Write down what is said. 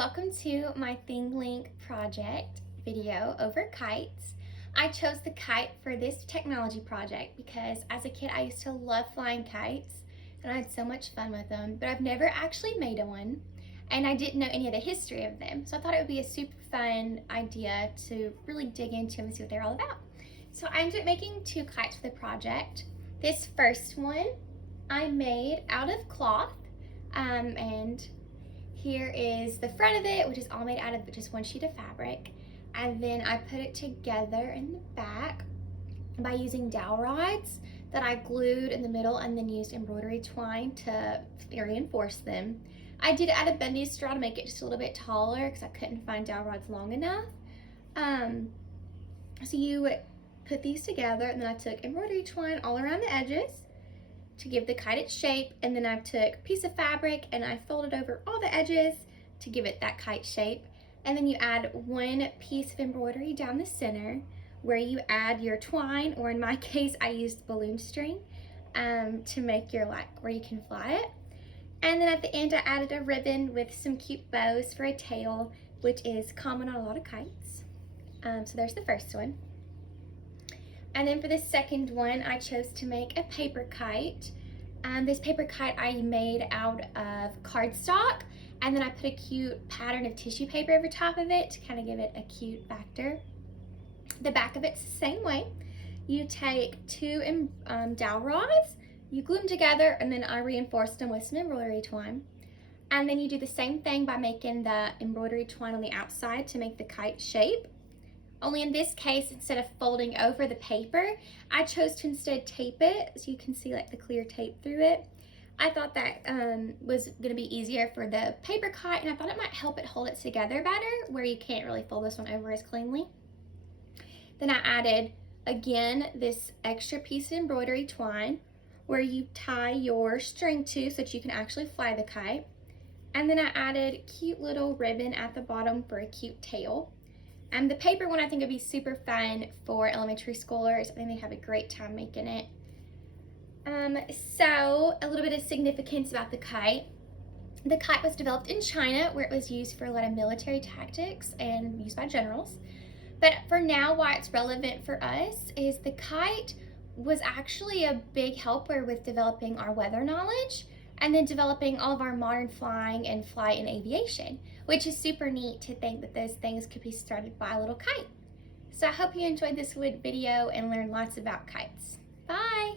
welcome to my ThingLink project video over kites. I chose the kite for this technology project because as a kid I used to love flying kites and I had so much fun with them, but I've never actually made one and I didn't know any of the history of them. So I thought it would be a super fun idea to really dig into them and see what they're all about. So I ended up making two kites for the project. This first one I made out of cloth and here is the front of it, which is all made out of just one sheet of fabric. And then I put it together in the back by using dowel rods that I glued in the middle and then used embroidery twine to reinforce them. I did add a bendy straw to make it just a little bit taller because I couldn't find dowel rods long enough. So you put these together and then I took embroidery twine all around the edges to give the kite its shape, and then I took a piece of fabric and I folded over all the edges to give it that kite shape. And then you add one piece of embroidery down the center where you add your twine, or in my case I used balloon string to make your where you can fly it. And then at the end I added a ribbon with some cute bows for a tail, which is common on a lot of kites. So there's the first one. And then for the second one, I chose to make a paper kite. This paper kite I made out of cardstock, and then I put a cute pattern of tissue paper over top of it to kind of give it a cute factor. The back of it's the same way. You take two dowel rods, you glue them together, and then I reinforced them with some embroidery twine. And then you do the same thing by making the embroidery twine on the outside to make the kite shape. Only in this case, instead of folding over the paper, I chose to instead tape it, so you can see like the clear tape through it. I thought that was gonna be easier for the paper kite, and I thought it might help it hold it together better, where you can't really fold this one over as cleanly. Then I added, again, this extra piece of embroidery twine, where you tie your string to so that you can actually fly the kite. And then I added cute little ribbon at the bottom for a cute tail. The paper one I think would be super fun for elementary schoolers. I think they have a great time making it. So a little bit of significance about the kite. The kite was developed in China, where it was used for a lot of military tactics and used by generals. But for now, why it's relevant for us is the kite was actually a big helper with developing our weather knowledge and then developing all of our modern flying and flight and aviation, which is super neat to think that those things could be started by a little kite. So I hope you enjoyed this video and learned lots about kites. Bye!